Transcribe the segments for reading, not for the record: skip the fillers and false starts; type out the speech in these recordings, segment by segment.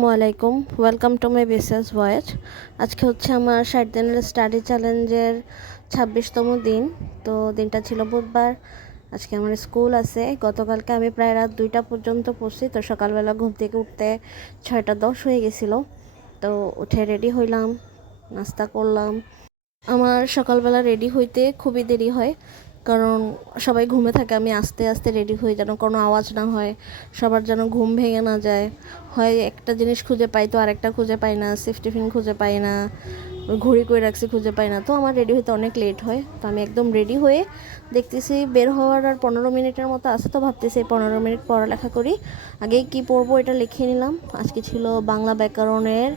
আসসালামু আলাইকুম, welcome to my business voice. আজকে হচ্ছে আমার 60 দিনের স্টাডি চ্যালেঞ্জের 26তম দিন। তো দিনটা ছিল বুধবার। আজকে আমার স্কুল আছে। গতকালকে আমি প্রায় রাত 2টা পর্যন্ত পড়ছি। তো সকালবেলা ঘুম থেকে উঠতে 6টা 10 হয়ে গেছিলো। তো উঠে রেডি হইলাম, নাস্তা করলাম। আমার সকালবেলা রেডি হইতে খুবই দেরি হয়, কারণ সবাই ঘুমে থাকে। আমি আস্তে আস্তে রেডি হই যেন কোনো আওয়াজ না হয়, সবার যেন ঘুম ভেঙে না যায়। হয় একটা জিনিস খুঁজে পাই তো আরেকটা খুঁজে পাই না, সেফ টিফিন খুঁজে পাই না, ঘড়ি করে রাখছি খুঁজে পাই না। তো আমার রেডি হইতে অনেক লেট হয়। তো আমি একদম রেডি হয়ে দেখতেছি বের হওয়ার আর 15 মিনিটের মতো আছে। তো ভাবতেছি 15 মিনিট পড়ালেখা করি, আগেই কি পড়বো এটা লিখে নিলাম। আজকে ছিল বাংলা ব্যাকরণের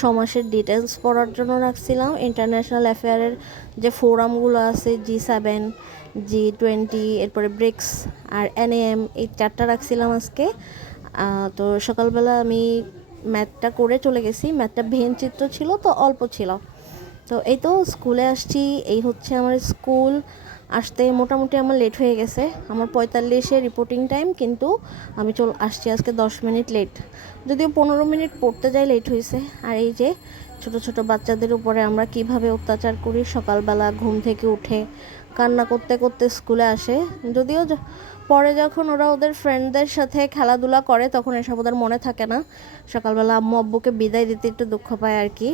সমাসের ডিটেলস পড়ার জন্য রাখছিলাম। ইন্টারন্যাশনাল অ্যাফেয়ারের যে ফোরামগুলো আছে, G7, G20, এরপরে ব্রিক্স আর NAM, এই 4টা রাখছিলাম আজকে। তো সকালবেলা আমি ম্যাথটা করে চলে গেছি। ম্যাথটা ভেন চিত্র ছিল তো অল্প ছিল। তো এই তো স্কুলে আসছি, এই হচ্ছে আমার স্কুল। আসতে মোটামুটি আমার লেট হয়ে গেছে। আমার 45-এ রিপোর্টিং টাইম, কিন্তু আমি আসছি আজকে 10 মিনিট লেট। যদিও 15 মিনিট পড়তে যাই লেট হয়েছে। আর এই যে ছোট ছোট বাচ্চাদের উপরে আমরা কিভাবে অত্যাচার করি, সকালবেলা ঘুম থেকে উঠে কান্না করতে করতে স্কুলে আসে। যদিও পরে যখন ওরা ওদের ফ্রেন্ডদের সাথে খেলাধুলা করে তখন এসব ওদের মনে থাকে না। সকালবেলা আম্মু আব্বুকে বিদায় দিতে একটু দুঃখ পায় আর কি।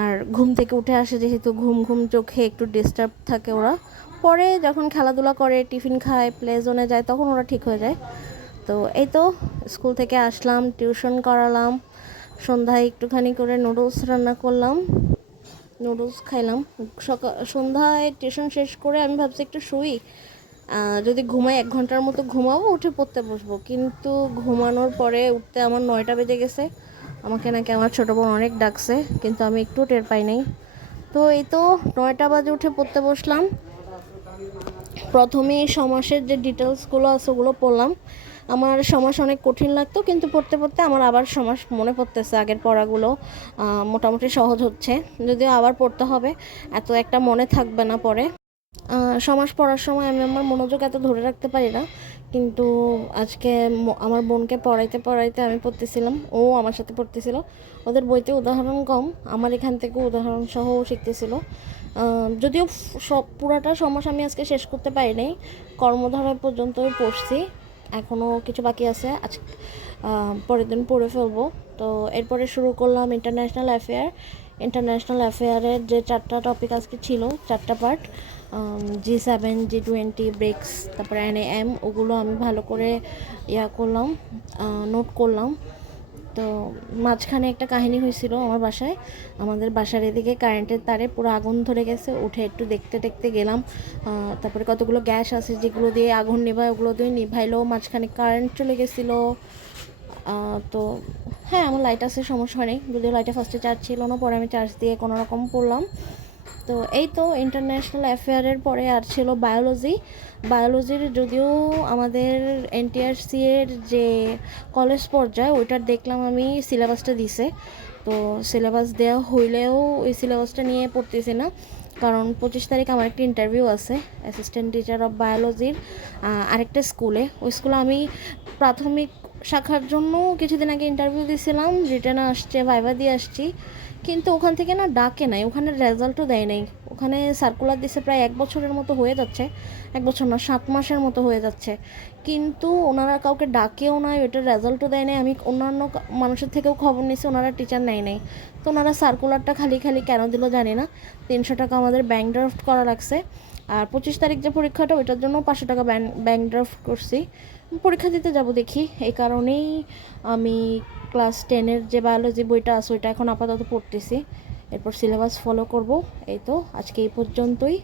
আর ঘুম থেকে উঠে আসে যেহেতু, ঘুম ঘুম চোখে একটু ডিস্টার্ব থাকে ওরা। পরে যখন খেলাধুলা করে, টিফিন খায়, প্লে জোনে যায়, তখন ওরা ঠিক হয়ে যায়। তো এই তো স্কুল থেকে আসলাম, টিউশন করালাম, সন্ধ্যায় একটুখানি করে নুডলস রান্না করলাম, নুডলস খাইলাম। সন্ধ্যায় টিউশন শেষ করে আমি ভাবছি একটু শুই, যদি ঘুমাই 1 ঘন্টার মতো ঘুমাবো, উঠে পড়তে বসবো। কিন্তু ঘুমানোর পরে উঠতে আমার 9টা বেজে গেছে। আমাকে নাকি আমার ছোটো বোন অনেক ডাকছে, কিন্তু আমি একটু টের পাই নাই। তো এই তো 9টা বাজে উঠে পড়তে বসলাম। প্রথমেই সমাসের যে ডিটেলসগুলো আছে ওগুলো পড়লাম। আমার সমাস অনেক কঠিন লাগতো, কিন্তু পড়তে পড়তে আমার আবার সমাস মনে পড়তেছে। আগের পড়াগুলো মোটামুটি সহজ হচ্ছে, যদিও আবার পড়তে হবে, এত একটা মনে থাকবে না পরে। সমাস পড়ার সময় আমি আমার মনোযোগ এত ধরে রাখতে পারি না, কিন্তু আজকে আমার বোনকে পড়াইতে পড়াইতে আমি পড়তেছিলাম, ও আমার সাথে পড়তেছিল। ওদের বইতে উদাহরণ কম, আমার এখান থেকে উদাহরণ সহ শিখতেছিল। যদিও সব পুরাটা সমাস আমি আজকে শেষ করতে পারি নাই, কর্মধারয় পর্যন্তই পড়ছি, এখনও কিছু বাকি আছে। আজ পরের দিন পড়ে ফেলবো। তো এরপরে শুরু করলাম ইন্টারন্যাশনাল অ্যাফেয়ার। ইন্টারন্যাশনাল অ্যাফেয়ারের যে 4টা টপিক আজকে ছিল, 4টা পার্ট, G7, G20, ব্রিক্স, তারপরে NAM, ওগুলো আমি ভালো করে করলাম, নোট করলাম। তো মাঝখানে একটা কাহিনী হয়েছিল আমার বাসায়। আমাদের বাসার এদিকে কারেন্টের তারে পুরো আগুন ধরে গেছে। উঠে একটু দেখতে দেখতে গেলাম, তারপরে কতগুলো গ্যাস আছে যেগুলো দিয়ে আগুন নেভায়, ওগুলো দিয়ে নিভাইলো। মাঝখানে কারেন্ট চলে গেছিলো। তো হ্যাঁ, আমার লাইট আছে, সমস্যা হয়নি। যদিও লাইটে ফার্স্টে চার্জ ছিল না, পরে আমি চার্জ দিয়ে কোনো রকম পড়লাম। তো এই তো ইন্টারন্যাশনাল অ্যাফেয়ারের পরে আর ছিল বায়োলজি। বায়োলজির যদিও আমাদের NTRC এর যে কলেজ পর্যায়ে ওইটার দেখলাম আমি সিলেবাসটা দিছে। তো সিলেবাস দেওয়া হইলেও ওই সিলেবাসটা নিয়ে পড়তেছি না, কারণ 25 তারিখ আমার একটা ইন্টারভিউ আছে অ্যাসিস্ট্যান্ট টিচার অফ বায়োলজির আরেকটা স্কুলে। ওই স্কুলে আমি প্রাথমিক শাখার জন্য কিছুদিন আগে ইন্টারভিউ দিয়েছিলাম, রিটার্ন আসছে, ভাইভা দিয়ে আসছি, কিন্তু ওখান থেকে না ডাকে নাই, ওখানে রেজাল্টও দেয় নাই। ওখানে সার্কুলার দিছে, প্রায় 1 বছরের মতো হয়ে যাচ্ছে, 1 বছর না 7 মাসের মতো হয়ে যাচ্ছে, কিন্তু ওনারা কাউকে ডাকেও নাই, ওইটার রেজাল্টও দেয় নাই। আমি অন্যান্য মানুষের থেকেও খবর নিয়েছি, ওনারা টিচার নেয় নাই। তো ওনারা সার্কুলারটা খালি খালি কেন দিল জানি না। 300 টাকা আমাদের ব্যাংক ড্রাফট করা লাগছে। আর 25 তারিখ যে পরীক্ষাটা, ওইটার জন্য 500 টাকা ব্যাংক ড্রাফট করছি। পরীক্ষা দিতে যাব দেখি, এই কারণেই আমি ক্লাস 10-এর যে বায়োলজি বইটা আছে ওইটা এখন আপাতত পড়তেছি, এরপর সিলেবাস ফলো করব। এই তো আজকে এই পর্যন্তই।